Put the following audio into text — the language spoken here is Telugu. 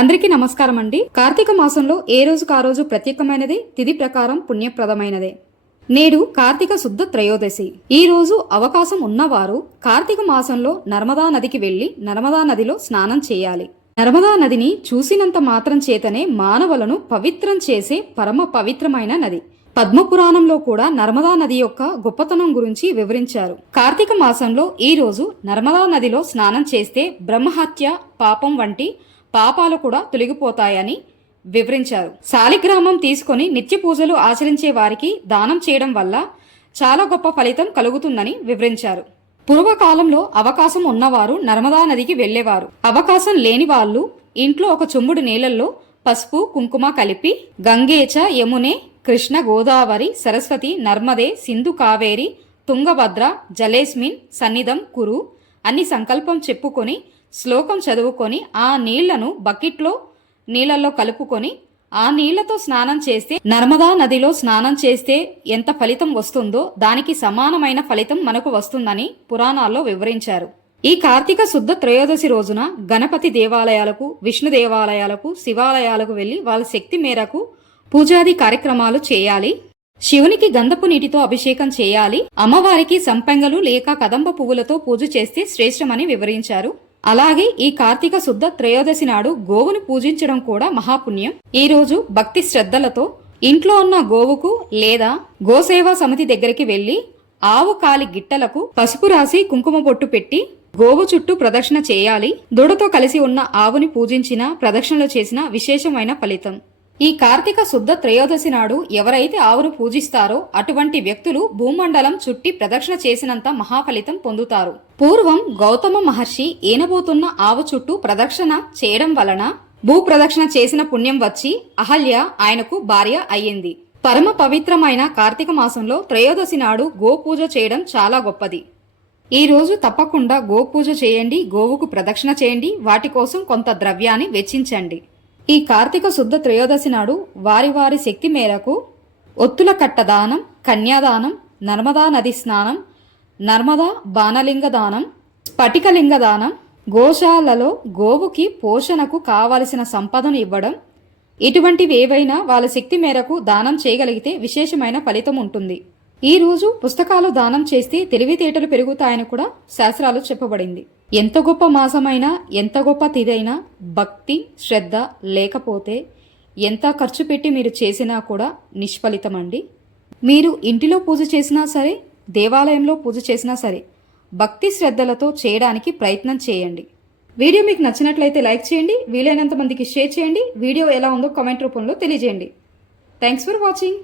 అందరికీ నమస్కారం అండి. కార్తీక మాసంలో ఏ రోజుకు ఆ రోజు ప్రత్యేకమైనది? తిథి ప్రకారం పుణ్యప్రదమైనదే. నేడు కార్తీక శుద్ధ త్రయోదశి. ఈ రోజు అవకాశం ఉన్నవారు కార్తీక మాసంలో నర్మదా నదికి వెళ్ళి నర్మదా నదిలో స్నానం చేయాలి. నర్మదా నదిని చూసినంత మాత్రం చేతనే మానవులను పవిత్రం చేసే పరమ పవిత్రమైన నది. పద్మపురాణంలో కూడా నర్మదా నది యొక్క గొప్పతనం గురించి వివరించారు. కార్తీక మాసంలో ఈ రోజు నర్మదా నదిలో స్నానం చేస్తే బ్రహ్మహత్య పాపం వంటి పాపాలు కూడా తొలగిపోతాయని వివరించారు. శాలిగ్రామం తీసుకొని నిత్య పూజలు ఆచరించే వారికి దానం చేయడం వల్ల చాలా గొప్ప ఫలితం కలుగుతుందని వివరించారు. పూర్వకాలంలో అవకాశం ఉన్నవారు నర్మదా నదికి వెళ్ళేవారు అవకాశం లేని వాళ్ళు ఇంట్లో ఒక చెంబుడు నీళ్ళలో పసుపు కుంకుమ కలిపి గంగేచ యమునే కృష్ణ గోదావరి సరస్వతి నర్మదే సింధు కావేరి తుంగభద్ర జలేస్మిన్ సన్నిధం కురు అని సంకల్పం చెప్పుకొని శ్లోకం చదువుకొని ఆ నీళ్ళను బకెట్లో నీళ్ళల్లో కలుపుకొని ఆ నీళ్ళతో స్నానం చేస్తే నర్మదా నదిలో స్నానం చేస్తే ఎంత ఫలితం వస్తుందో దానికి సమానమైన ఫలితం మనకు వస్తుందని పురాణాల్లో వివరించారు. ఈ కార్తీక శుద్ధ త్రయోదశి రోజున గణపతి దేవాలయాలకు విష్ణు దేవాలయాలకు శివాలయాలకు వెళ్ళి వాళ్ళ శక్తి మేరకు పూజాది కార్యక్రమాలు చేయాలి. శివునికి గంధపు నీటితో అభిషేకం చేయాలి. అమ్మవారికి సంపెంగలు లేక కదంబ పువ్వులతో పూజ చేస్తే శ్రేష్టమని వివరించారు. అలాగే ఈ కార్తీక శుద్ధ త్రయోదశి నాడు గోవును పూజించడం కూడా మహాపుణ్యం. ఈరోజు భక్తి శ్రద్ధలతో ఇంట్లో ఉన్న గోవుకు లేదా గోసేవా సమితి దగ్గరికి వెళ్ళి ఆవు కాలి గిట్టలకు పసుపు రాసి కుంకుమ బొట్టు పెట్టి గోవు చుట్టూ ప్రదక్షిణ చేయాలి. దూడతో కలిసి ఉన్న ఆవుని పూజించిన ప్రదక్షిణలు చేసిన విశేషమైన ఫలితం. ఈ కార్తీక శుద్ధ త్రయోదశి నాడు ఎవరైతే ఆవును పూజిస్తారో అటువంటి వ్యక్తులు భూమండలం చుట్టి ప్రదక్షిణ చేసినంత మహాఫలితం పొందుతారు. పూర్వం గౌతమ మహర్షి ఏనబోతున్న ఆవు చుట్టూ ప్రదక్షిణ చేయడం వలన భూ ప్రదక్షిణ చేసిన పుణ్యం వచ్చి అహల్య ఆయనకు భార్య అయ్యింది. పరమ పవిత్రమైన కార్తీక మాసంలో త్రయోదశి నాడు గోపూజ చేయడం చాలా గొప్పది. ఈ రోజు తప్పకుండా గోపూజ చేయండి గోవుకు ప్రదక్షిణ చేయండి వాటి కోసం కొంత ద్రవ్యాన్ని వెచ్చించండి. ఈ కార్తీక శుద్ధ త్రయోదశి నాడు వారి వారి శక్తి మేరకు ఒత్తుల కట్ట దానం కన్యాదానం నర్మదా నది స్నానం నర్మదా బాణలింగ దానం స్ఫటికలింగ దానం గోశాలలో గోవుకి పోషణకు కావలసిన సంపదను ఇవ్వడం ఇటువంటివి ఏవైనా వాళ్ళ శక్తి మేరకు దానం చేయగలిగితే విశేషమైన ఫలితం ఉంటుంది. ఈ రోజు పుస్తకాలు దానం చేస్తే తెలివితేటలు పెరుగుతాయని కూడా శాస్త్రాలు చెప్పబడింది. ఎంత గొప్ప మాసమైనా ఎంత గొప్ప తిదైనా భక్తి శ్రద్ధ లేకపోతే ఎంత ఖర్చు పెట్టి మీరు చేసినా కూడా నిష్ఫలితమండి. మీరు ఇంటిలో పూజ చేసినా సరే దేవాలయంలో పూజ చేసినా సరే భక్తి శ్రద్ధలతో చేయడానికి ప్రయత్నం చేయండి. వీడియో మీకు నచ్చినట్లయితే లైక్ చేయండి వీలైనంత మందికి షేర్ చేయండి వీడియో ఎలా ఉందో కామెంట్ రూపంలో తెలియజేయండి. Thanks for watching.